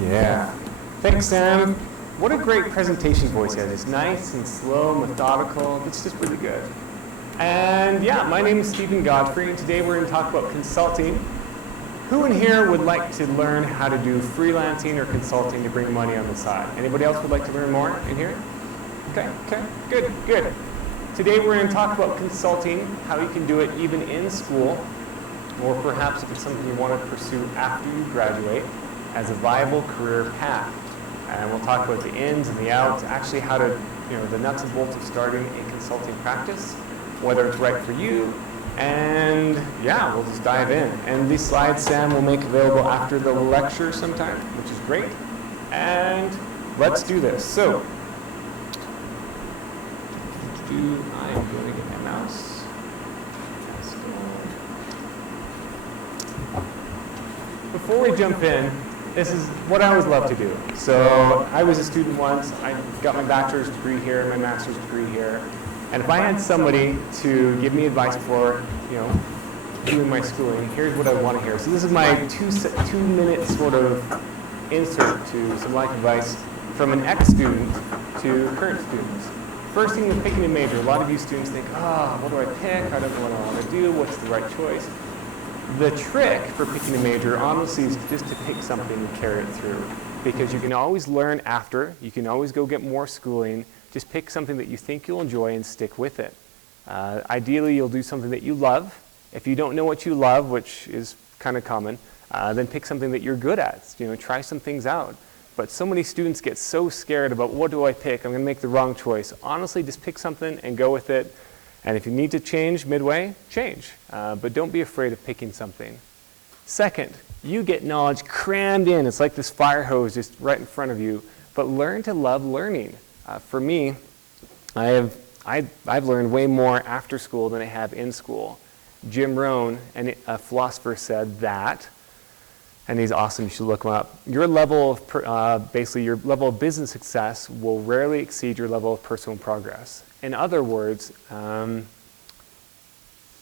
Yeah. Thanks, Sam. What a great presentation voice you have. It's nice and slow, methodical. It's just really good. And yeah, my name is Stephen Godfrey, and today we're going to talk about consulting. Who in here would like to learn how to do freelancing or consulting to bring money on the side? Anybody else would like to learn more in here? Okay, good. Today we're going to talk about consulting, how you can do it even in school, or perhaps if it's something you want to pursue after you graduate as a viable career path. And we'll talk about the ins and the outs, actually how to, the nuts and bolts of starting a consulting practice, whether it's right for you, and yeah, we'll just dive in. And these slides Sam will make available after the lecture sometime, which is great. And let's do this. So, I am going to get my mouse. Before we jump in, this is what I always love to do. So I was a student once. I got my bachelor's degree here, my master's degree here. And if I had somebody to give me advice for, doing my schooling, here's what I want to hear. So this is my two-minute sort of insert to some life advice from an ex-student to current students. First thing with picking a major, a lot of you students think, what do I pick? I don't know what I want to do. What's the right choice? The trick for picking a major, honestly, is just to pick something and carry it through. Because you can always learn after. You can always go get more schooling. Just pick something that you think you'll enjoy and stick with it. Ideally, you'll do something that you love. If you don't know what you love, which is kind of common, then pick something that you're good at. Try some things out. But so many students get so scared about, what do I pick? I'm going to make the wrong choice. Honestly, just pick something and go with it. And if you need to change midway, change. But don't be afraid of picking something. Second, you get knowledge crammed in. It's like this fire hose just right in front of you. But learn to love learning. For me, I've learned way more after school than I have in school. Jim Rohn, a philosopher, said that, and he's awesome, you should look him up. Your level of, your level of business success will rarely exceed your level of personal progress. In other words,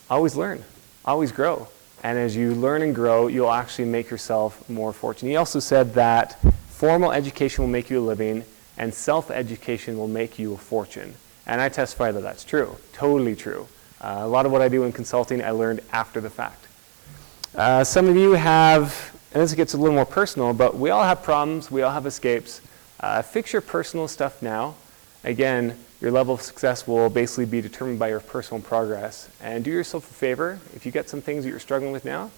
always learn, always grow. And as you learn and grow, you'll actually make yourself more fortunate. He also said that formal education will make you a living, and self-education will make you a fortune. And I testify that that's true, totally true. A lot of what I do in consulting, I learned after the fact. Some of you have, and this gets a little more personal, but we all have problems, we all have escapes. Fix your personal stuff now. Again, your level of success will basically be determined by your personal progress. And do yourself a favor, if you get some things that you're struggling with now,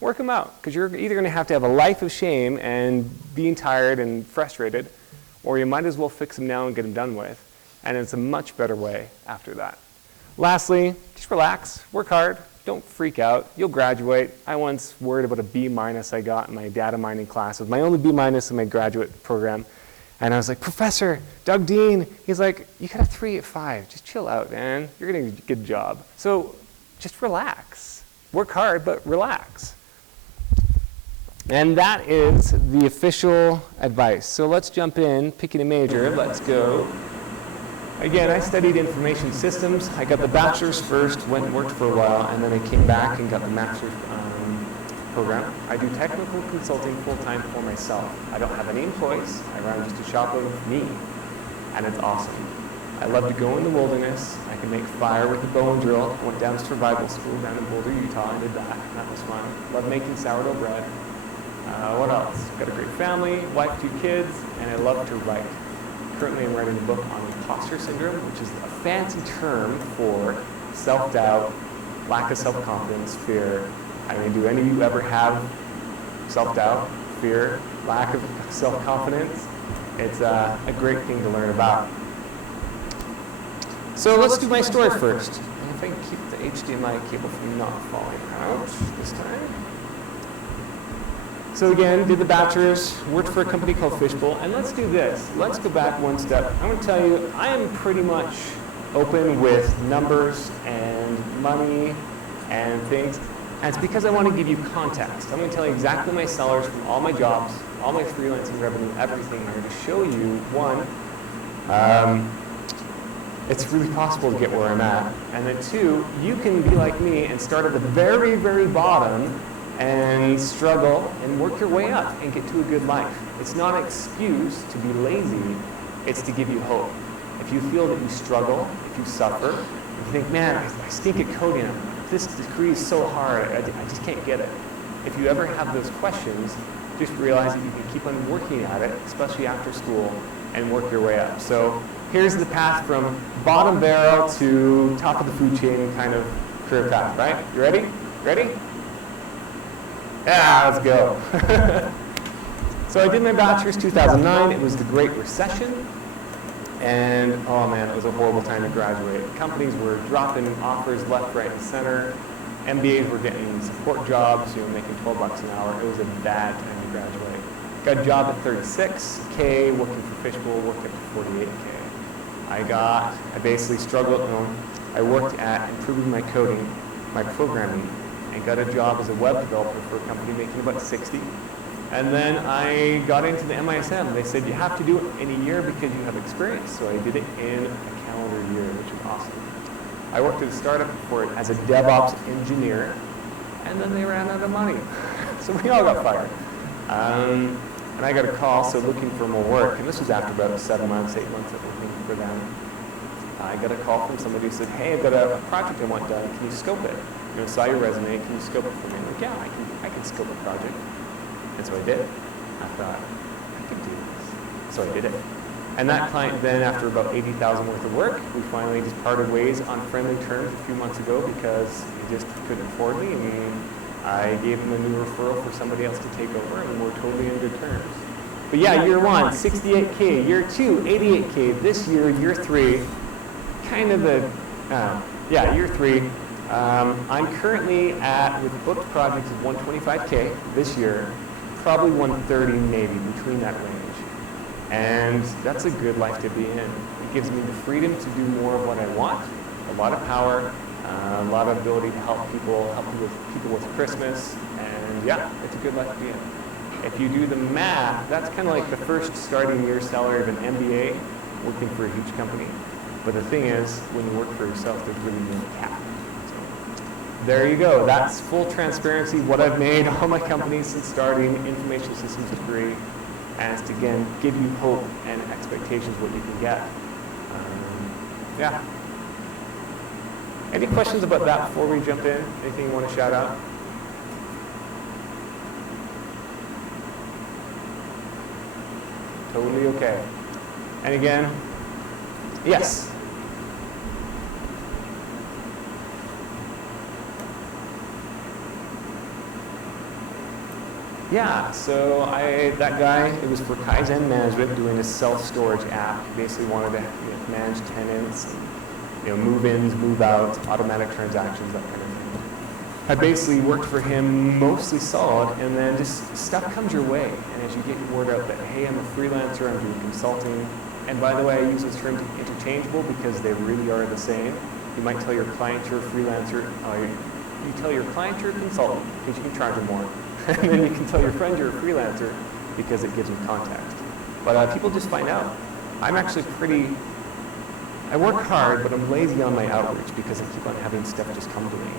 work them out. Because you're either going to have a life of shame and being tired and frustrated, or you might as well fix them now and get them done with. And it's a much better way after that. Lastly, just relax, work hard, don't freak out, you'll graduate. I once worried about a B- I got in my data mining class. It was my only B- in my graduate program. And I was like, Professor, Doug Dean, he's like, you got a 3 at 5, just chill out, man. You're gonna get a good job. So just relax. Work hard, but relax. And that is the official advice. So let's jump in, picking a major, let's go. Again, I studied information systems. I got the bachelor's first, went and worked for a while, and then I came back and got the master's program. I do technical consulting full-time for myself. I don't have any employees. I run just a shop of me, and it's awesome. I love to go in the wilderness. I can make fire with a bow and drill. I went down to survival school down in Boulder, Utah, and did that. That was fun. Love making sourdough bread. What else? Got a great family, wife, 2 kids, and I love to write. Currently, I'm writing a book on Imposter Syndrome, which is a fancy term for self-doubt, lack of self-confidence, fear. I mean, do any of you ever have self-doubt, fear, lack of self-confidence? It's a great thing to learn about. So let's do my story first. And if I can keep the HDMI cable from not falling out this time. So again, did the bachelor's, worked for a company called Fishbowl, and let's do this. Let's go back one step. I'm going to tell you, I am pretty much open with numbers and money and things. And it's because I want to give you context. I'm going to tell you exactly my sellers from all my jobs, all my freelancing revenue, everything here to show you, one, it's really possible to get where I'm at. And then 2, you can be like me and start at the very, very bottom and struggle and work your way up and get to a good life. It's not an excuse to be lazy, it's to give you hope. If you feel that you struggle, if you suffer, if you think, man, I stink at coding, this degree is so hard, I just can't get it. If you ever have those questions, just realize that you can keep on working at it, especially after school, and work your way up. So here's the path from bottom barrel to top of the food chain kind of career path, right? You ready? Ready? Yeah, let's go. So I did my bachelor's 2009. It was the Great Recession. And oh man, it was a horrible time to graduate. Companies were dropping offers left, right, and center. MBAs were getting support jobs, making $12 an hour. It was a bad time to graduate. Got a job at 36K, working for Fishbowl, worked up to 48K. I basically struggled. I worked at improving my coding, my programming, and got a job as a web developer for a company making about 60. And then I got into the MISM. They said you have to do it in a year because you have experience. So I did it in a calendar year, which is awesome. I worked at a startup for it as a DevOps engineer, and then they ran out of money. So we all got fired. And I got a call, so looking for more work, and this was after about 7 months, 8 months of working for them. I got a call from somebody who said, hey, I've got a project I want done, can you scope it? Saw your resume, can you scope it for me? I'm like, yeah, I can scope a project. And so I did. I thought, I could do this. So I did it. And that client then, after about $80,000 worth of work, we finally just parted ways on friendly terms a few months ago because he just couldn't afford me, and I gave him a new referral for somebody else to take over, and we're totally in good terms. But yeah, year one, 68K. Year two, 88K. This year, year three, kind of year three. I'm currently with booked projects of 125K this year, probably 130 maybe, between that range. And that's a good life to be in. It gives me the freedom to do more of what I want, a lot of power, a lot of ability to help people with Christmas, and yeah, it's a good life to be in. If you do the math, that's kind of like the first starting year salary of an MBA working for a huge company. But the thing is, when you work for yourself, there's really no cap. So there you go. That's full transparency, what I've made, all my companies since starting, information systems degree, and it's to, again, give you hope and expectations what you can get. Yeah. Any questions about that before we jump in? Anything you want to shout out? Totally okay. And again, yes. Yeah, so that guy, it was for Kaizen Management, doing a self-storage app. He basically wanted to manage tenants, move-ins, move-outs, automatic transactions, that kind of thing. I basically worked for him mostly solid, and then just stuff comes your way. And as you get your word out that, hey, I'm a freelancer, I'm doing consulting, and by the way, I use those terms interchangeable because they really are the same. You might tell your client you're a freelancer, you tell your client you're a consultant because you can charge them more. And then you can tell your friend you're a freelancer because it gives them context. But people just find out. I'm actually I work hard, but I'm lazy on my outreach because I keep on having stuff just come to me.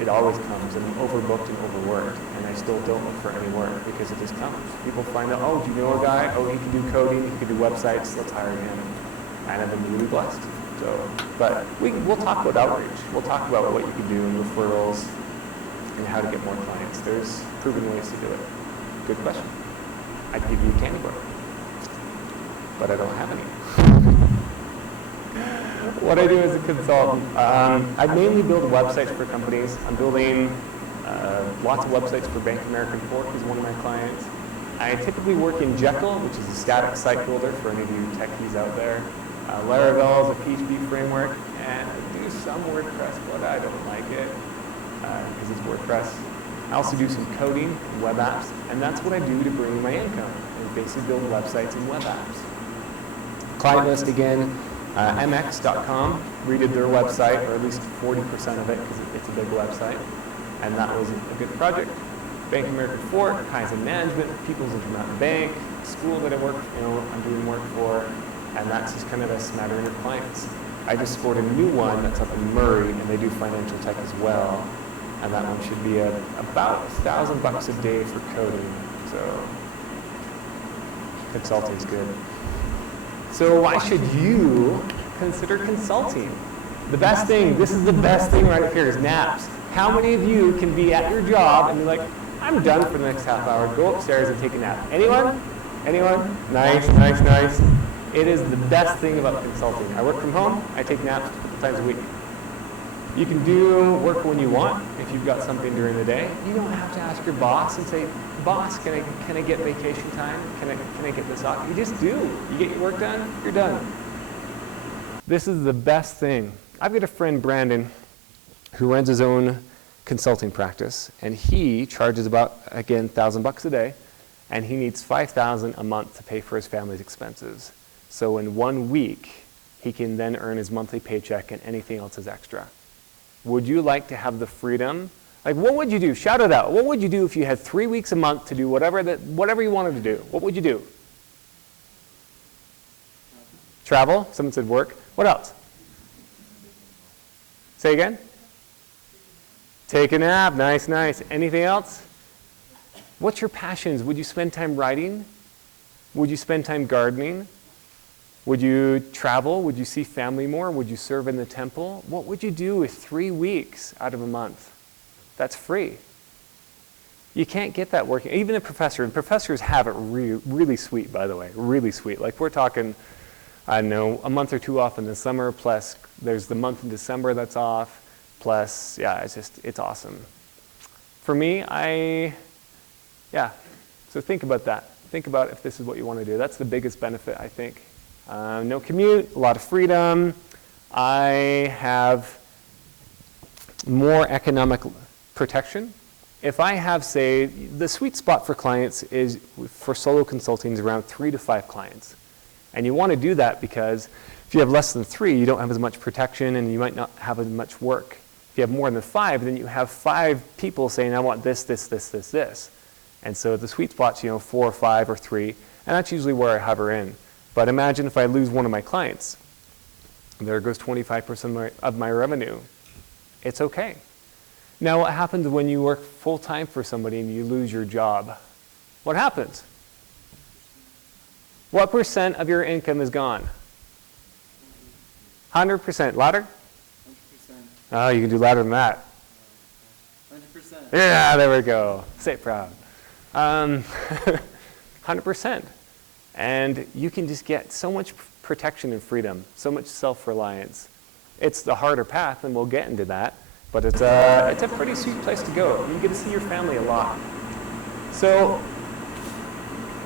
It always comes, and I'm overbooked and overworked, and I still don't look for any work because it just comes. People find out, oh, do you know a guy? Oh, he can do coding, he can do websites, let's hire him. And I've been really blessed. But we'll talk about outreach. We'll talk about what you can do in referrals and how to get more clients. There's proven ways to do it. Good question. I'd give you a candy bar, but I don't have any. What I do as a consultant, I mainly build websites for companies. I'm building lots of websites for Bank of America Corp is one of my clients. I typically work in Jekyll, which is a static site builder for any of you techies out there. Laravel is a PHP framework, and I do some WordPress, but I don't like it because it's WordPress. I also do some coding and web apps, and that's what I do to bring in my income. I basically build websites and web apps. Client list again, mx.com redid their website, or at least 40% of it because it's a big website, and that was a good project. Bank of America Fork, Kaizen Management, People's Intermountain Bank, school that I'm doing work for, and that's just kind of a smattering of clients. I just scored a new one that's up in Murray, and they do financial tech as well. And that one should be about $1,000 a day for coding. So consulting's good. So why should you consider consulting? The best thing, this is the best thing right up here, is naps. How many of you can be at your job and be like, I'm done for the next half hour, go upstairs and take a nap? Anyone? Anyone? Nice, nice, nice. It is the best thing about consulting. I work from home, I take naps a couple times a week. You can do work when you want if you've got something during the day. You don't have to ask your boss and say, boss, can I get vacation time? Can I get this off? You just do. You get your work done, you're done. This is the best thing. I've got a friend, Brandon, who runs his own consulting practice, and he charges about, again, $1,000 a day, and he needs $5,000 a month to pay for his family's expenses. So in 1 week, he can then earn his monthly paycheck and anything else is extra. Would you like to have the freedom? Like, what would you do? Shout it out. What would you do if you had 3 weeks a month to do whatever you wanted to do? What would you do? Travel? Someone said work. What else? Say again? Take a nap. Nice, nice. Anything else? What's your passions? Would you spend time writing? Would you spend time gardening? Would you travel? Would you see family more? Would you serve in the temple? What would you do with 3 weeks out of a month? That's free. You can't get that working. Even a professor, and professors have it really sweet, by the way, really sweet. Like we're talking, I don't know, a month or two off in the summer, plus there's the month in December that's off, plus, yeah, it's awesome. For me, so think about that. Think about if this is what you want to do. That's the biggest benefit, I think. No commute, a lot of freedom. I have more economic protection. If I have, say, the sweet spot for clients is, for solo consulting, is around 3 to 5 clients. And you want to do that because if you have less than 3, you don't have as much protection and you might not have as much work. If you have more than 5, then you have 5 people saying, I want this, this, this, this, this. And so the sweet spot's, 4 or 5 or 3, and that's usually where I hover in. But imagine if I lose one of my clients. There goes 25% of my revenue. It's okay. Now, what happens when you work full-time for somebody and you lose your job? What happens? What percent of your income is gone? 100%. Louder? 100%. Oh, you can do louder than that. 100%. Yeah, there we go. Say it proud. 100%. And you can just get so much protection and freedom, so much self-reliance. It's the harder path, and we'll get into that, but it's a pretty sweet place to go. You get to see your family a lot. So,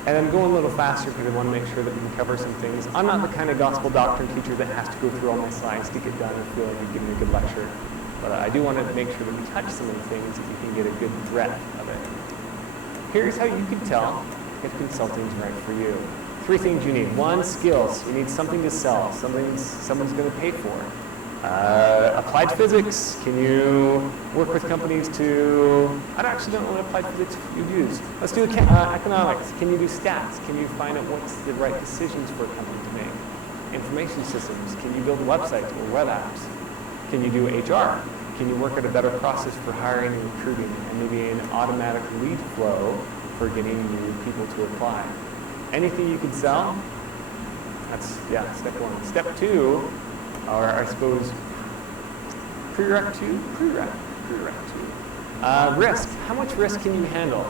and I'm going a little faster because I want to make sure that we can cover some things. I'm not the kind of gospel doctrine teacher that has to go through all my slides to get done and feel like I'm giving a good lecture. But I do want to make sure that we touch some of the things if you can get a good breadth of it. Here's how you can tell if consulting is right for you. 3 things you need. 1, skills. You need something to sell, something someone's going to pay for. Applied physics. Can you work with companies to, I actually don't know what applied physics you use. Let's do economics. Can you do stats? Can you find out what's the right decisions for a company to make? Information systems. Can you build websites or web apps? Can you do HR? Can you work out a better process for hiring and recruiting and maybe an automatic lead flow for getting new people to apply? Anything you can sell, that's, step 1. Step 2, or I suppose, prereq 2, risk. How much risk can you handle?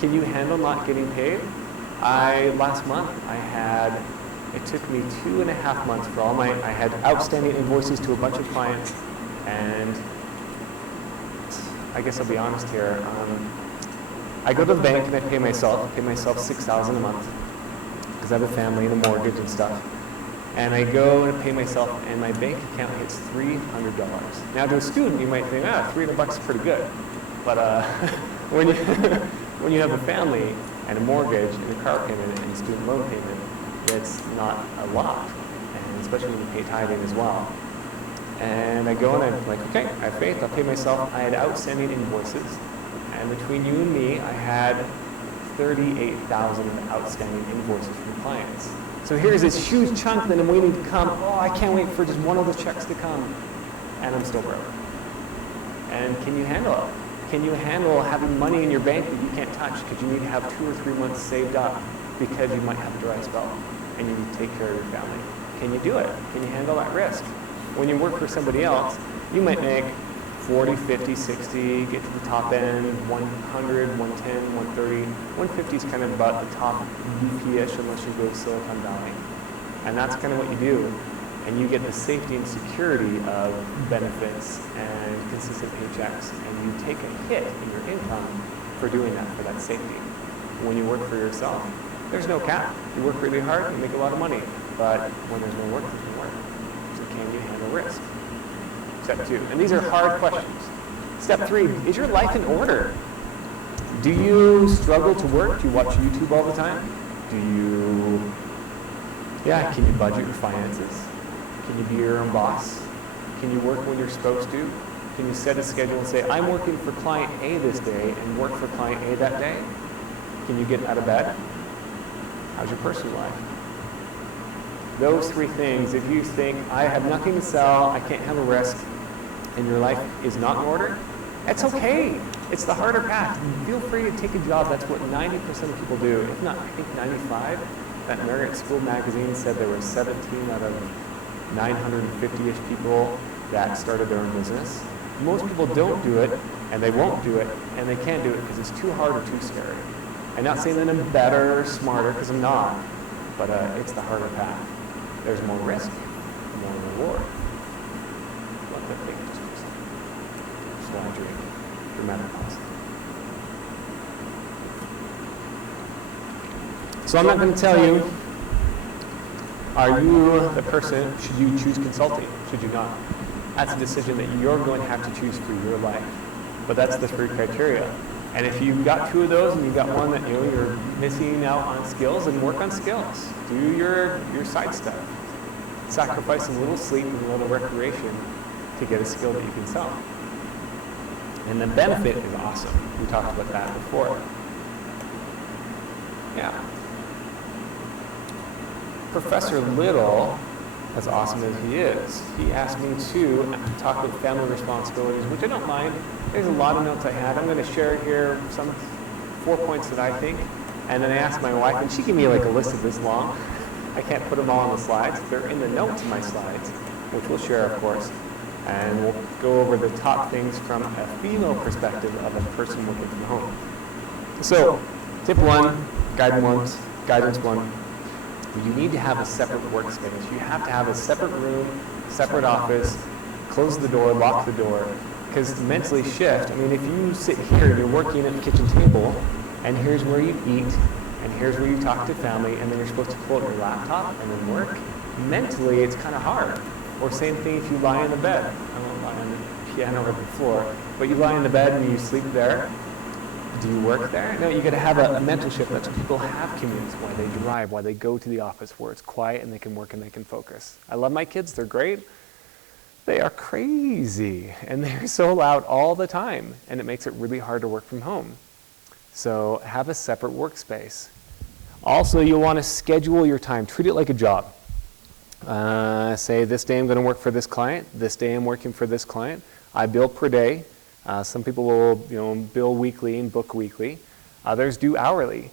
Can you handle not getting paid? Last month, it took me 2.5 months for I had outstanding invoices to a bunch of clients, and I guess I'll be honest here. I go to the bank and I pay myself $6,000 a month because I have a family and a mortgage and stuff. And I go and pay myself, and my bank account hits $300. Now, to a student, you might think, $300 is pretty good. But when you have a family and a mortgage and a car payment and a student loan payment, it's not a lot, and especially when you pay tithing as well. And I go and I'm like, okay, I have faith, I'll pay myself. I had outstanding invoices. And between you and me, I had 38,000 outstanding invoices from clients. So here's this huge chunk that I'm waiting to come. Oh, I can't wait for just one of those checks to come. And I'm still broke. And can you handle it? Can you handle having money in your bank that you can't touch because you need to have 2 or 3 months saved up because you might have a dry spell and you need to take care of your family? Can you do it? Can you handle that risk? When you work for somebody else, you might make 40, 50, 60, get to the top end, 100, 110, 130. 150 is kind of about the top VP-ish unless you go to Silicon Valley. And that's kind of what you do. And you get the safety and security of benefits and consistent paychecks, and you take a hit in your income for doing that, for that safety. When you work for yourself, there's no cap. You work really hard, you make a lot of money, but when there's no work, there's no work. So can you handle risk? Step 2, and these are hard questions. Step 3, is your life in order? Do you struggle to work? Do you watch YouTube all the time? Can you budget your finances? Can you be your own boss? Can you work when you're supposed to? Can you set a schedule and say, I'm working for client A this day and work for client A that day? Can you get out of bed? How's your personal life? Those 3 things, if you think, I have nothing to sell, I can't handle risk, and your life is not in order, it's okay. It's the harder path. Feel free to take a job. That's what 90% of people do. If not, I think 95. That Marriott School magazine said there were 17 out of 950-ish people that started their own business. Most people don't do it, and they won't do it, and they can't do it because it's too hard or too scary. I'm not saying that I'm better or smarter, because I'm not, but it's the harder path. There's more risk, more reward. Let that thing just while I drink dramatic pause. So I'm not going to tell you, are you the person, should you choose consulting? Should you not? That's a decision that you're going to have to choose for your life. But that's the 3 criteria. And if you've got 2 of those and you've got one that you're missing out on skills, then work on skills. Do your side stuff. Sacrifice a little sleep and a little recreation to get a skill that you can sell. And the benefit is awesome. We talked about that before. Yeah. Professor Little, as awesome as he is, he asked me to talk about family responsibilities, which I don't mind. There's a lot of notes I had. I'm going to share here some 4 points that I think. And then I asked my wife, and she gave me like a list of this long. I can't put them all on the slides. They're in the notes in my slides, which we'll share, of course. And we'll go over the top things from a female perspective of a person working from home. So, tip 1, guidance 1. You need to have a separate workspace. You have to have a separate room, separate office, close the door, lock the door, because mentally shift. I mean, if you sit here and you're working at the kitchen table, and here's where you eat, and here's where you talk to family, and then you're supposed to pull out your laptop and then work, mentally it's kind of hard. Or same thing if you lie in the bed. I won't lie on the piano or the floor, but you lie in the bed and you sleep there. Do you work there? No, you got to have a mental shift. That's why people have commutes, why they drive, why they go to the office, where it's quiet and they can work and they can focus. I love my kids. They're great. They are crazy, and they're so loud all the time, and it makes it really hard to work from home. So have a separate workspace. Also, you'll want to schedule your time. Treat it like a job. Say, this day I'm going to work for this client. This day I'm working for this client. I bill per day. Some people will, bill weekly and book weekly. Others do hourly.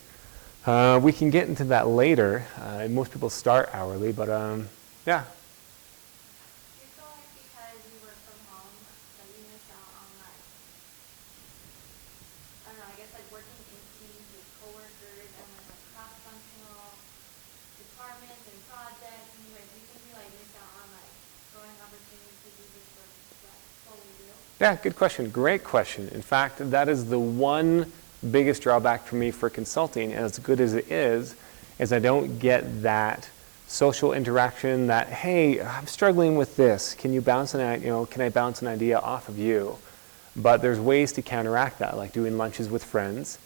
We can get into that later. Most people start hourly, but yeah. Do you feel like because you work from home that you miss out on I don't know, I guess working in teams with coworkers and with cross-functional departments and projects, and do you think you miss out on growing opportunities to do this work solely you? Yeah, good question. Great question. In fact, that is the one biggest drawback for me for consulting, as good as it is I don't get that social interaction that, hey, I'm struggling with this. Can you bounce can I bounce an idea off of you? But there's ways to counteract that, like doing lunches with friends.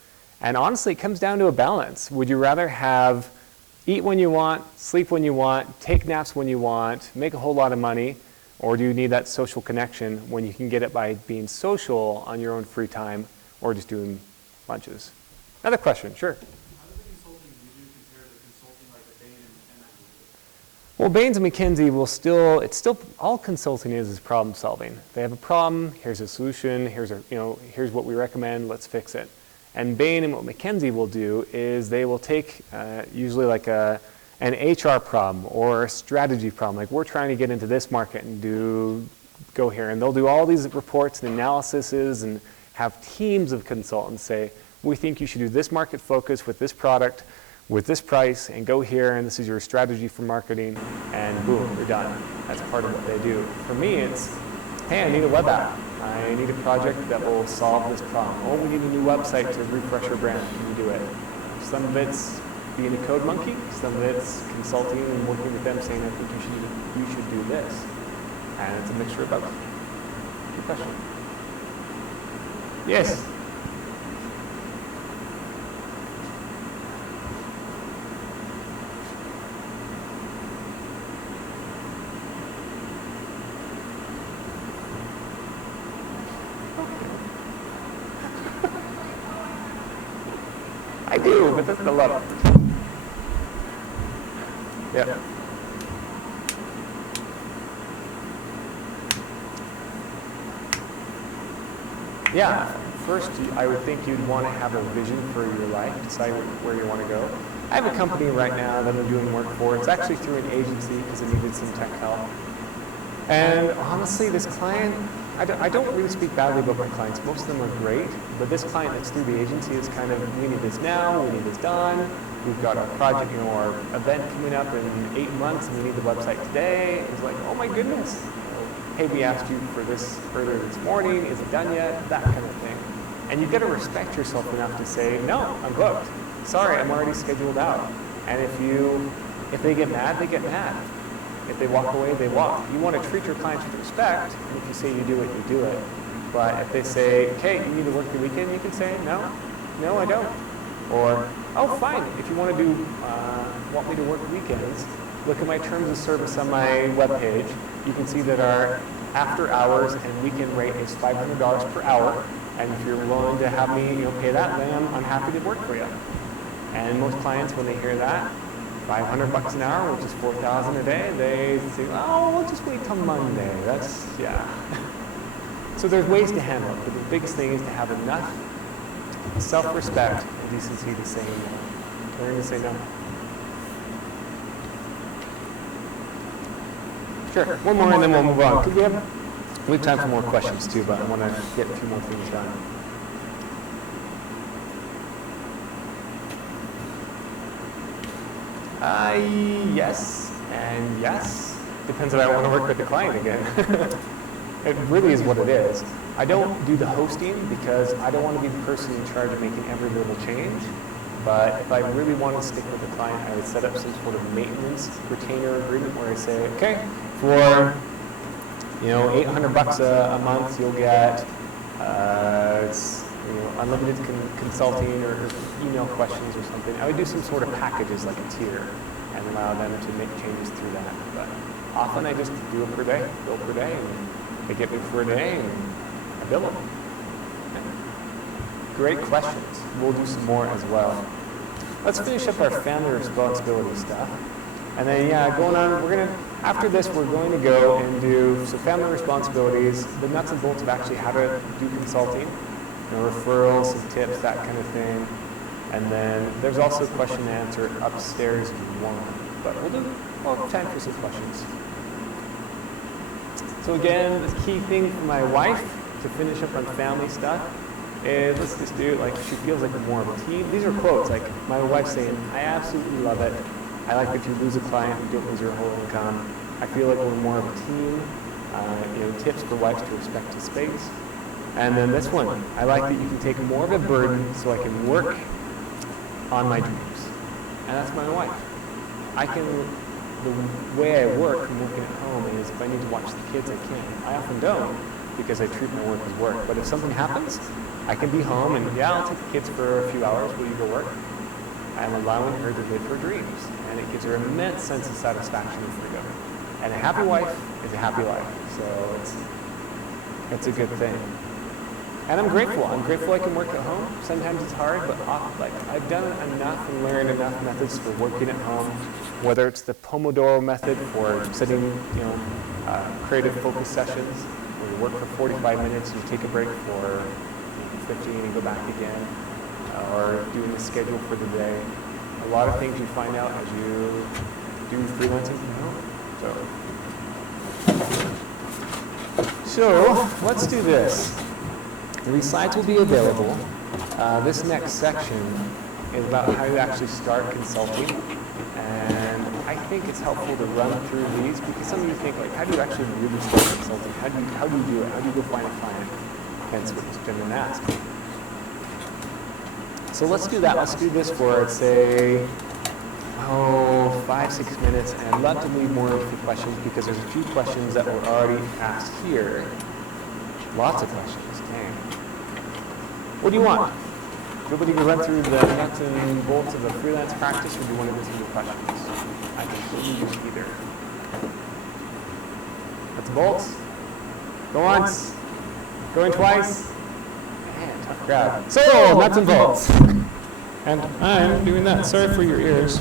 And honestly, it comes down to a balance. Would you rather eat when you want, sleep when you want, take naps when you want, make a whole lot of money, or do you need that social connection when you can get it by being social on your own free time or just doing lunches? Another question, sure. How does the consulting you do compare to consulting like a Bain and Well, Baines and McKinsey will still, it's still, all consulting is problem solving. They have a problem, here's a solution, here's what we recommend, let's fix it. And Bain and what McKinsey will do is they will take usually like an HR problem or a strategy problem. Like, we're trying to get into this market and go here. And they'll do all these reports and analyses and have teams of consultants say, we think you should do this market focus with this product, with this price, and go here, and this is your strategy for marketing, and boom, you're done. That's part of what they do. For me, it's, hey, I need a web app. I need a project that will solve this problem. Oh, we need a new website to refresh our brand. Can you do it? Some of it's being a code monkey. Some of it's consulting and working with them, saying, I think you should do this. And it's a mixture of both. Good question. Yes? I do, but that's a lot. Yeah. Yeah. First, I would think you'd want to have a vision for your life, decide where you want to go. I have a company right now that I'm doing work for. It's actually through an agency because it needed some tech help. And honestly, this client, I don't really speak badly about my clients. Most of them are great, but this client that's through the agency is kind of, we need this now, we need this done. We've got our project, our event coming up in 8 months, and we need the website today. It's like, oh my goodness. Hey, we asked you for this earlier this morning. Is it done yet? That kind of thing. And you've got to respect yourself enough to say, no, I'm booked. Sorry, I'm already scheduled out. And if they get mad, they get mad. If they walk away, they walk. You want to treat your clients with respect, and if you say you do it, you do it. But if they say, okay, you need to work the weekend, you can say, no, I don't. Or, oh, fine, if you want me to work weekends, look at my terms of service on my webpage. You can see that our after hours and weekend rate is $500 per hour. And if you're willing to have me pay that, then I'm happy to work for you. And most clients, when they hear that, $500 an hour, which is $4,000 a day, they say, oh, we'll just wait till Monday. That's, yeah. So there's ways to handle it, but the biggest thing is to have enough self-respect and decency to say no. Learn to say no. Sure, one more and then we'll move on. We have time for more questions too, but I want to get a few more things done. Yes, and yes. Depends if I want to work with the client again. It really is what it is. I don't do the hosting because I don't want to be the person in charge of making every little change. But if I really want to stick with the client, I would set up some sort of maintenance retainer agreement where I say, okay, for $800 a month, you'll get unlimited consulting or email questions or something. I would do some sort of packages like a tier and allow them to make changes through that. But often I just do it per day, bill per day, and they get me for a day, and I bill them. Great questions. We'll do some more as well. Let's finish up our family responsibility stuff. And then, going on, after this, we're going to go and do some family responsibilities, the nuts and bolts of actually how to do consulting, referrals, some tips, that kind of thing. And then there's also a question and answer upstairs if you want. But we'll do time for some questions. So again, the key thing for my wife to finish up on family stuff is, let's just do it like she feels like more of a team. These are quotes, like my wife saying, I absolutely love it. I like if you lose a client, you don't lose your whole income. I feel like we're more of a team. Tips for wives to respect his space. And then this one, I like that you can take more of a burden so I can work on my dreams. And that's my wife. The way I work from working at home is if I need to watch the kids, I can. I often don't because I treat my work as work. But if something happens, I can be home and I'll take the kids for a few hours. Will you go work? I'm allowing her to live her dreams. And it gives her immense sense of satisfaction and freedom. And a happy wife is a happy life. So it's a good thing. And I'm grateful. I'm grateful I can work at home. Sometimes it's hard, but like I've done enough and learned enough methods for working at home, whether it's the Pomodoro Method for sitting, creative focus sessions, where you work for 45 minutes, you take a break for 15 and go back again, or doing the schedule for the day. A lot of things you find out as you do freelancing from home. So let's do this. The slides will be available. This next section is about how you actually start consulting. And I think it's helpful to run through these because some of you think, like, how do you actually really start consulting? How do you do it? How do you go find a client? Hence what this gentleman asked. So let's do that. Let's do this for, let's say, 5-6 minutes. And I'd love to leave more of the questions because there's a few questions that were already asked here. Lots of questions. Dang. What do you want? Everybody can run through the nuts and bolts of a freelance practice, or do you want to go through the questions? I can really use either. Nuts and bolts. Go once. Going twice. Man, tough crowd. So, nuts and bolts. And I'm doing that. Sorry for your ears.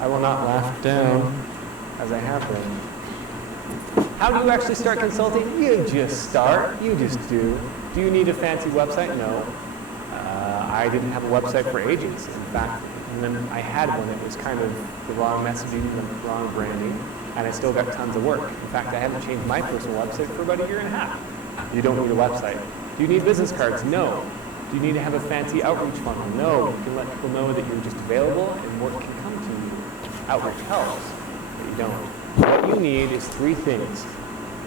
I will not laugh down as I have been. How do you actually start consulting? You just start. You just do. Do you need a fancy website? No. I didn't have a website for agents. In fact, and then I had one that was kind of the wrong messaging, the wrong branding, and I still got tons of work. In fact, I haven't changed my personal website for about 1.5 years. You don't need a website. Do you need business cards? No. Do you need to have a fancy outreach funnel? No. You can let people know that you're just available and work can come to you. Outreach helps, but you don't. What you need is 3 things.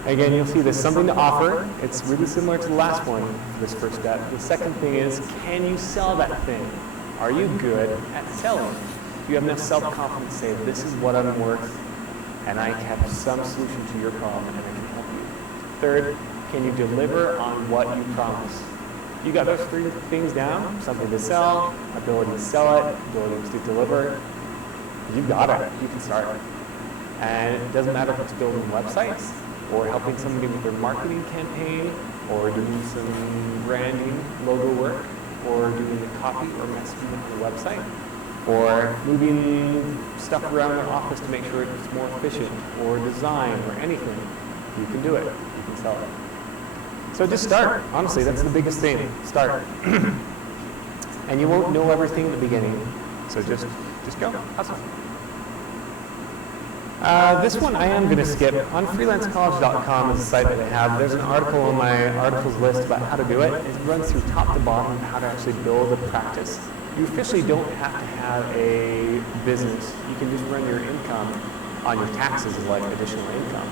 Again, you'll see there's something to offer. It's really similar to the last one, this first step. The second thing is, can you sell that thing? Are you good at selling? Do you have enough self-confidence to say, this is what I'm worth, and I have some solution to your problem, and I can help you? Third, can you deliver on what you promise? You got those 3 things down, something to sell, ability to sell it, ability to deliver, you've got it. You can start. And it doesn't matter if it's building websites, or helping somebody with their marketing campaign, or doing some branding, logo work, or doing the copy or messaging on the website, or moving stuff around their office to make sure it's more efficient, or design, or anything. You can do it. You can sell it. So just start. Honestly, that's the biggest thing. Start. And you won't know everything at the beginning, so just go. Hustle. This one I am going to skip. On freelancecollege.com is a site that I have. There's an article on my articles list about how to do it. It runs through top to bottom how to actually build a practice. You officially don't have to have a business. You can just run your income on your taxes as like additional income.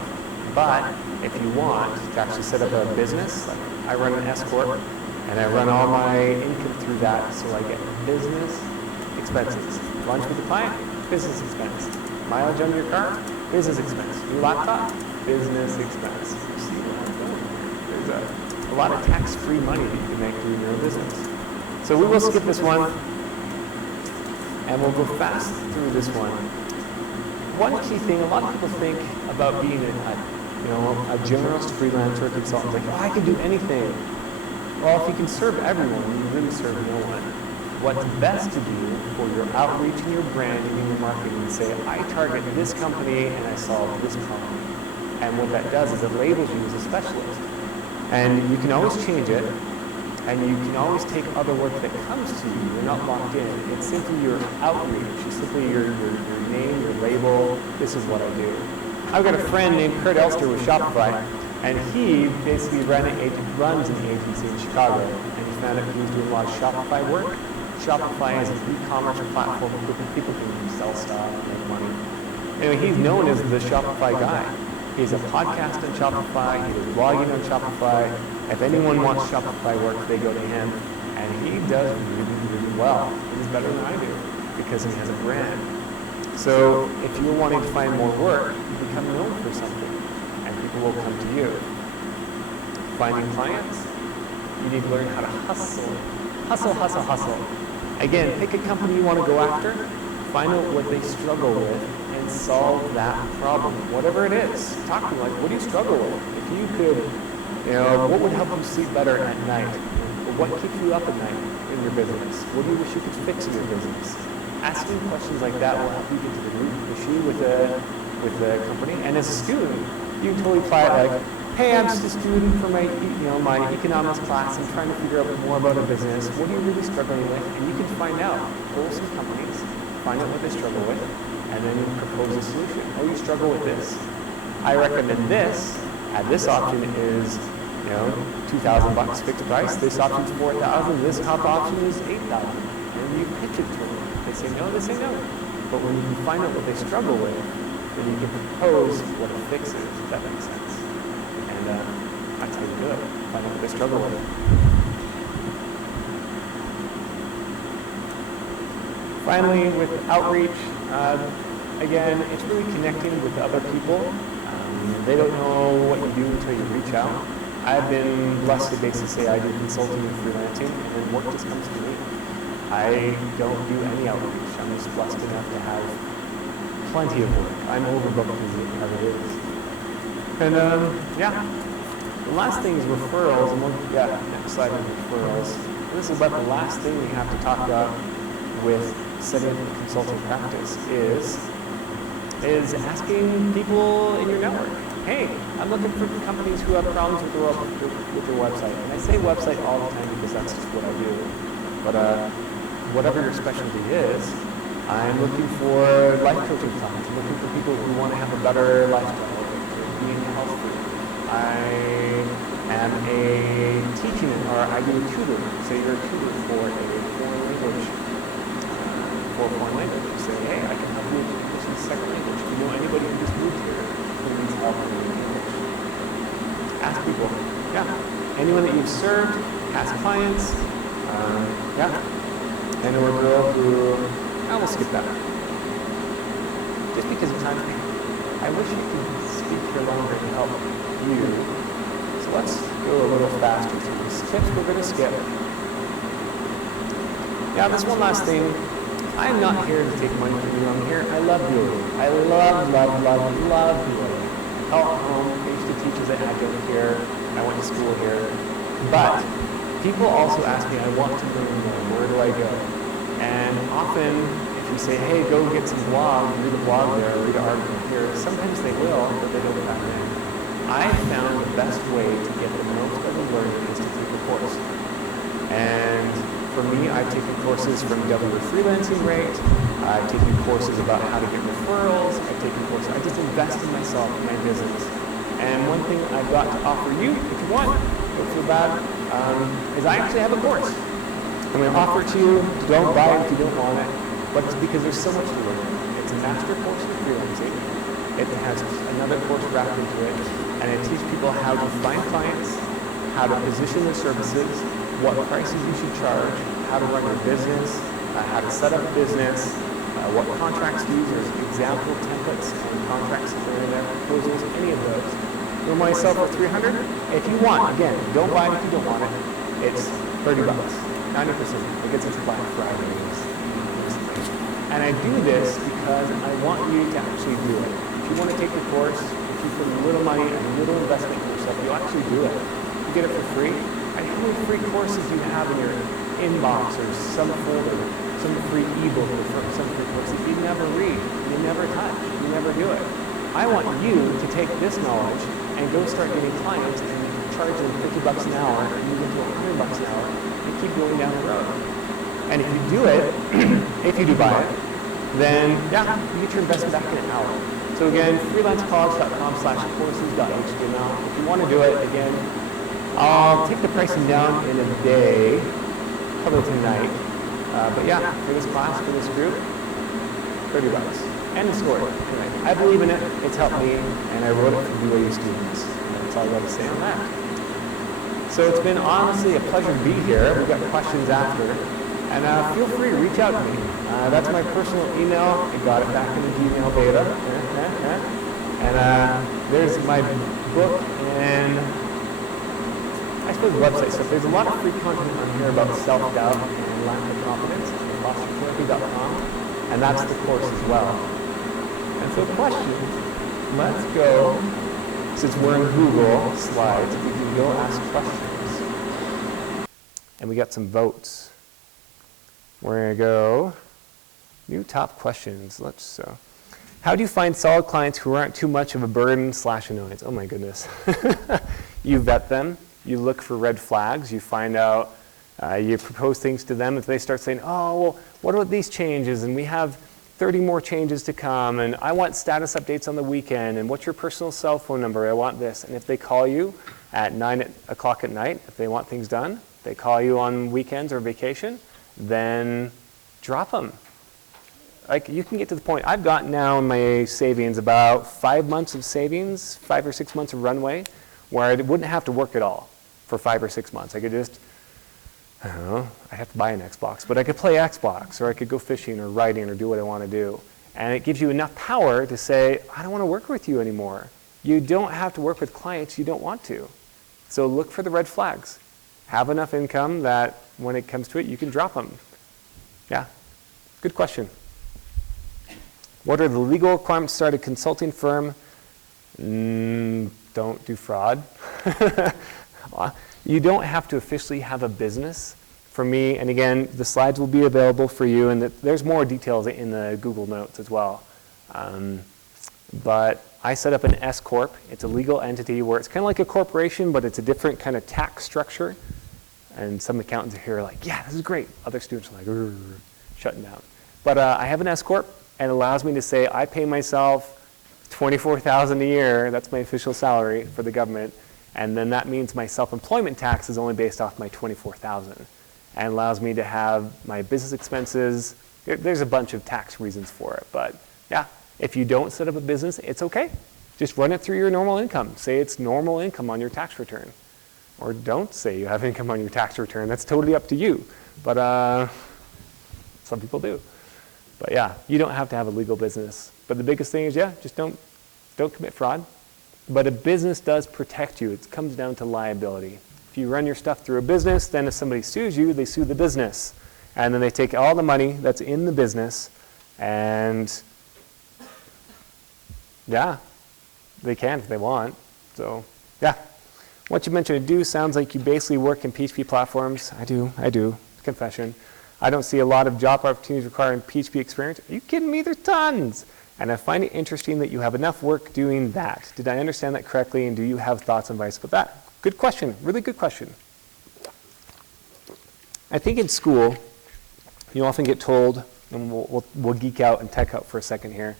But if you want to actually set up a business, like I run an S Corp, and I run all my income through that, so I get business expenses. Lunch with the client, business expense. Mileage on your car, business expense. New laptop, business expense. You see what I'm doing? There's a lot of tax-free money that you can make doing your own business. So we will skip this one, and we'll go fast through this one. One key thing, a lot of people think about being a generalist freelancer consultant, like, oh, I can do anything. Well, if you can serve everyone, you really serve no one. What's best to do for your outreach and your branding and your marketing is say, I target this company and I solve this problem. And what that does is it labels you as a specialist. And you can always change it, and you can always take other work that comes to you. You're not locked in. It's simply your outreach. It's simply your name, your label. This is what I do. I've got a friend named Kurt Elster with Shopify, and he basically runs an agency in Chicago, and he found out he was doing a lot of Shopify work. Shopify is an e-commerce platform where people can sell stuff and make money. Anyway, he's known as the Shopify guy. He's a podcast on Shopify. He does blogging on Shopify. If anyone wants Shopify work, they go to him. And he does really, really well. He's better than I do because he has a brand. So if you're wanting to find more work, you become known for something. And people will come to you. Finding clients, you need to learn how to hustle. Hustle, hustle, hustle. Again, pick a company you want to go after, find out what they struggle with, and solve that problem, whatever it is. Talk to them like, what do you struggle with? If you could What would help you sleep better at night? What keeps you up at night in your business? What do you wish you could fix in your business? Asking questions like that will help you get to the root of the issue with the company. And as a student, you can totally apply it like, hey, I'm just a student for my, my economics class. I'm trying to figure out more about a business. What are you really struggling with? And you can find out, pull some companies, find out what they struggle with, and then propose a solution. Oh, you struggle with this. I recommend this. This option is, $2,000 fixed price. This option's $4,000. This top option is $8,000. And you pitch it to them. They say no, they say no. But when you find out what they struggle with, then you can propose what a fix is, if that makes sense. And that's how you do it. Find out what they struggle with. Finally, with outreach, again, it's really connecting with other people. They don't know what you do until you reach out. I've been blessed to basically say I do consulting and freelancing, and then work just comes to me. I don't do any outreach. I'm just blessed enough to have plenty of work. I'm overbooked as it is. And the last thing is referrals. And next slide is referrals. And this is about the last thing we have to talk about with setting up a consulting practice is asking people in your network. Hey, I'm looking for companies who have problems with their website. And I say website all the time because that's just what I do. But whatever your specialty is, I'm looking for life coaching clients. I'm looking for people who want to have a better lifestyle, being healthy. I am a teaching, or I do a tutor. Say you're a tutor for a foreign language. Say, hey, I can help you with a second language. If you know anybody who just moved here who needs help in English, ask people. Anyone that you've served, past clients. I know a girl who, I will skip that. Just because of time. I wish you could speak here longer to help you. So let's go a little faster through these tips we're going to skip. This one last thing. I am not here to take money from you. I'm here. I love dealing. I love dealing. I call it home. I used to teach as an adjunct here. I went to school here. But people also ask me, I want to learn more. Where do I go? And often, if you say, hey, go get some blog, read a blog there, read an article here, sometimes they will, but they don't dive in. I found the best way to get the most out of learning is to take a course. And for me, I've taken courses from double the freelancing rate. I've taken courses about how to get referrals. I've taken courses. I just invest in myself, in my business. And one thing I've got to offer you, if you want, don't feel bad, is I actually have a course. I'm going to offer it to you. Don't buy it if you don't want it. But it's because there's so much to learn. It's a master course in freelancing. It has another course wrapped into it. And it teaches people how to find clients, how to position their services, what prices you should charge, how to run your business, how to set up a business, what contracts to use. There's example templates and contracts that are in there, proposals, any of those. You know, myself for $300. If you want, again, don't buy it if you don't want it. It's $30, 90%. It gets into Black Fridays. And I do this because I want you to actually do it. If you want to take the course, if you put a little money and a little investment in yourself, you'll actually do it. You get it for free. How many free courses do you have in your inbox or some folder, some free ebook or some free courses you never read, you never touch, you never do it? I want you to take this knowledge and go start getting clients and charge them $50 an hour and move into $100 an hour and keep going down the road. And if you do it, if you do buy it, then you get your investment back in an hour. So again, freelancecollege.com/courses.html. If you want to do it, again, I'll take the pricing down in a day, probably tonight. But for this class, for this group, $30. End of story. Anyway, I believe in it. It's helped me, and I wrote it for UAE students. That's all I got to say on that. So it's been honestly a pleasure to be here. We've got questions after. And feel free to reach out to me. That's my personal email. I got it back in the Gmail beta. And there's my book and I suppose website stuff. There's a lot of free content on here about self-doubt and lack of confidence. Impostersyndrome.com. And that's the course as well. And so questions. Let's go since we're in Google Slides, if you can go ask questions. And we got some votes. We're going to go new top questions. How do you find solid clients who aren't too much of a burden / annoyance? Oh my goodness. You vet them. You look for red flags. You find out, you propose things to them. If they start saying, oh, well, what about these changes? And we have 30 more changes to come, and I want status updates on the weekend, and what's your personal cell phone number? I want this. And if they call you at 9 o'clock at night, if they want things done, they call you on weekends or vacation, then drop them. Like, you can get to the point. I've got now in my savings about 5 months of savings, 5 or 6 months of runway, where I wouldn't have to work at all for 5 or 6 months. I could just, I don't know, I have to buy an Xbox, but I could play Xbox, or I could go fishing or writing or do what I want to do. And it gives you enough power to say, I don't want to work with you anymore. You don't have to work with clients you don't want to. So look for the red flags. Have enough income that when it comes to it, you can drop them. Yeah, good question. What are the legal requirements to start a consulting firm? Don't do fraud. You don't have to officially have a business. For me, and again, the slides will be available for you, and there's more details in the Google Notes as well. But I set up an S Corp. It's a legal entity where it's kind of like a corporation, but it's a different kind of tax structure. And some accountants are here like, yeah, this is great. Other students are like, shutting down. But I have an S Corp, and it allows me to say I pay myself $24,000 a year. That's my official salary for the government. And then that means my self-employment tax is only based off my $24,000. And allows me to have my business expenses. There's a bunch of tax reasons for it. But yeah, if you don't set up a business, it's okay. Just run it through your normal income. Say it's normal income on your tax return. Or don't say you have income on your tax return. That's totally up to you. But some people do. But yeah, you don't have to have a legal business. But the biggest thing is, yeah, just don't commit fraud. But a business does protect you. It comes down to liability. If you run your stuff through a business, then if somebody sues you, they sue the business. And then they take all the money that's in the business, and yeah, they can if they want. So yeah, what you mentioned to do sounds like you basically work in PHP platforms. I do, confession. I don't see a lot of job opportunities requiring PHP experience. Are you kidding me? There's tons. And I find it interesting that you have enough work doing that. Did I understand that correctly? And do you have thoughts and advice about that? Good question. Really good question. I think in school, you often get told, and we'll geek out and tech out for a second here,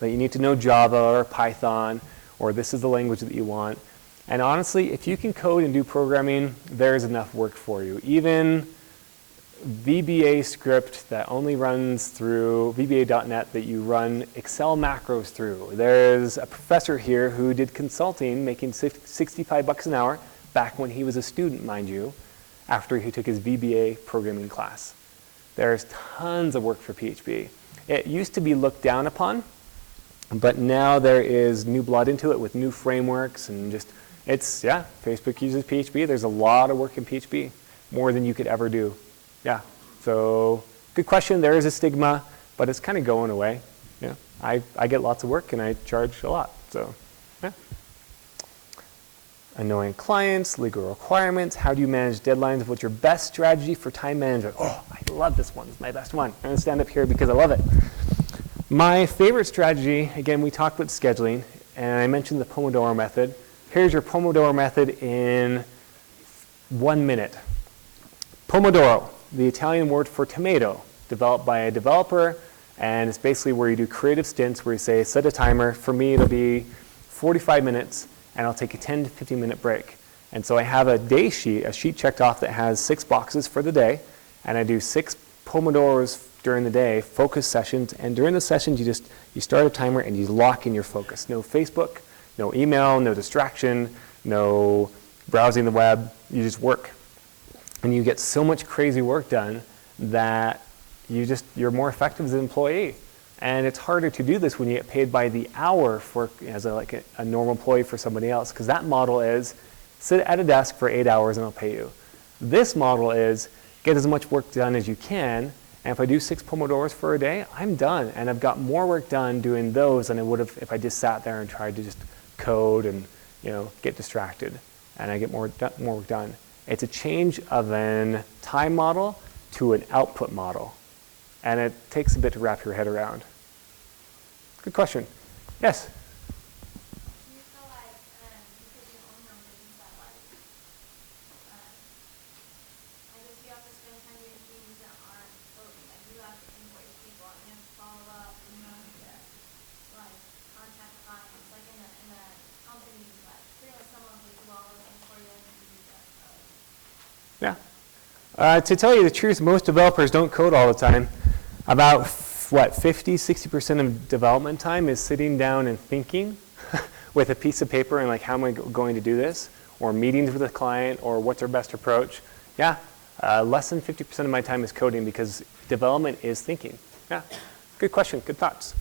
that you need to know Java or Python, or this is the language that you want. And honestly, if you can code and do programming, there's enough work for you. Even VBA script that only runs through VBA.net that you run Excel macros through. There's a professor here who did consulting making $65 an hour back when he was a student, mind you, after he took his VBA programming class. There's tons of work for PHP. It used to be looked down upon, but now there is new blood into it with new frameworks and just, Facebook uses PHP. There's a lot of work in PHP, more than you could ever do. Yeah, so good question. There is a stigma, but it's kind of going away. Yeah, I get lots of work and I charge a lot. So, yeah. Annoying clients, legal requirements. How do you manage deadlines? What's your best strategy for time management? Oh, I love this one. It's my best one. I'm going to stand up here because I love it. My favorite strategy, again, we talked about scheduling, and I mentioned the Pomodoro Method. Here's your Pomodoro Method in 1 minute. Pomodoro, the Italian word for tomato, developed by a developer, and it's basically where you do creative stints where you say, set a timer. For me, it'll be 45 minutes, and I'll take a 10 to 15 minute break. And so I have a day sheet, a sheet checked off that has 6 boxes for the day, and I do 6 Pomodoros during the day, focus sessions, and during the sessions, you start a timer and you lock in your focus. No Facebook, no email, no distraction, no browsing the web, you just work. And you get so much crazy work done that you're more effective as an employee. And it's harder to do this when you get paid by the hour as a normal employee for somebody else, because that model is sit at a desk for 8 hours and I'll pay you. This model is get as much work done as you can, and if I do 6 Pomodoros for a day, I'm done. And I've got more work done doing those than I would have if I just sat there and tried to just code and get distracted and I get more work done. It's a change of an time model to an output model. And it takes a bit to wrap your head around. Good question. Yes? Do you feel like, because you own your own business, that like, I guess you have to spend time doing things that aren't coding. Like you have to invoice people and you have to follow up and you have to like contact clients. Like in a company, like pretty much someone will do all those things for you and you do just code. Yeah. To tell you the truth, most developers don't code all the time. About, 50-60% of development time is sitting down and thinking with a piece of paper and like, how am I going to do this? Or meetings with a client, or what's our best approach? Yeah, less than 50% of my time is coding because development is thinking. Yeah, good question, good thoughts.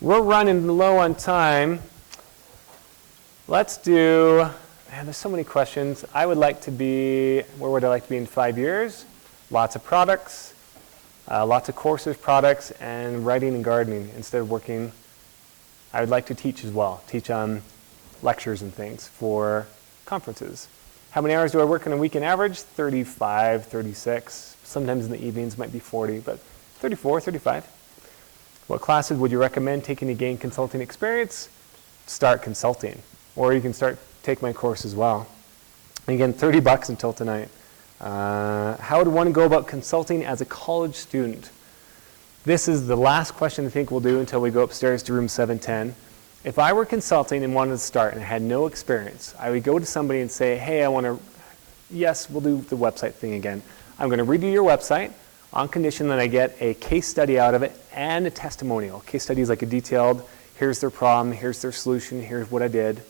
We're running low on time. Let's do, man, there's so many questions. I would like to be, where would I like to be in 5 years? Lots of products. Lots of courses, products, and writing and gardening. Instead of working, I would like to teach as well. Teach lectures and things for conferences. How many hours do I work in a week on average? 35, 36. Sometimes in the evenings might be 40, but 34, 35. What classes would you recommend taking to gain consulting experience? Start consulting. Or you can take my course as well. And again, $30 until tonight. How would one go about consulting as a college student? This is the last question I think we'll do until we go upstairs to room 710. If I were consulting and wanted to start and I had no experience, I would go to somebody and say, hey, I want to, yes, we'll do the website thing again. I'm going to redo your website on condition that I get a case study out of it and a testimonial. Case study is like a detailed, here's their problem, here's their solution, here's what I did,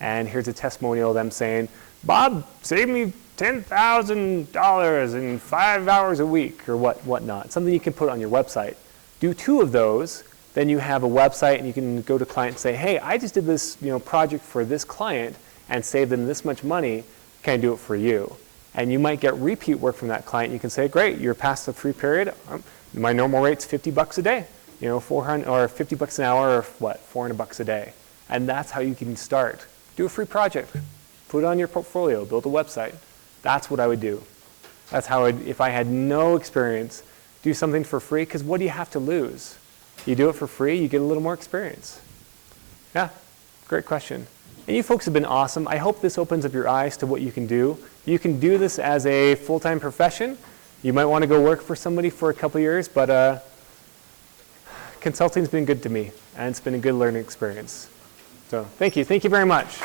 and here's a testimonial of them saying, Bob saved me $10,000 in 5 hours a week, or whatnot. Something you can put on your website. Do 2 of those, then you have a website and you can go to client and say, hey, I just did this project for this client and saved them this much money. Can I do it for you? And you might get repeat work from that client. You can say, great, you're past the free period. My normal rate's $50 a day, 400 or $50 an hour, or $400 a day. And that's how you can start. Do a free project. Put it on your portfolio. Build a website. That's what I would do. That's how if I had no experience, do something for free, because what do you have to lose? You do it for free, you get a little more experience. Yeah, great question. And you folks have been awesome. I hope this opens up your eyes to what you can do. You can do this as a full-time profession. You might want to go work for somebody for a couple years, but consulting's been good to me, and it's been a good learning experience. So thank you very much.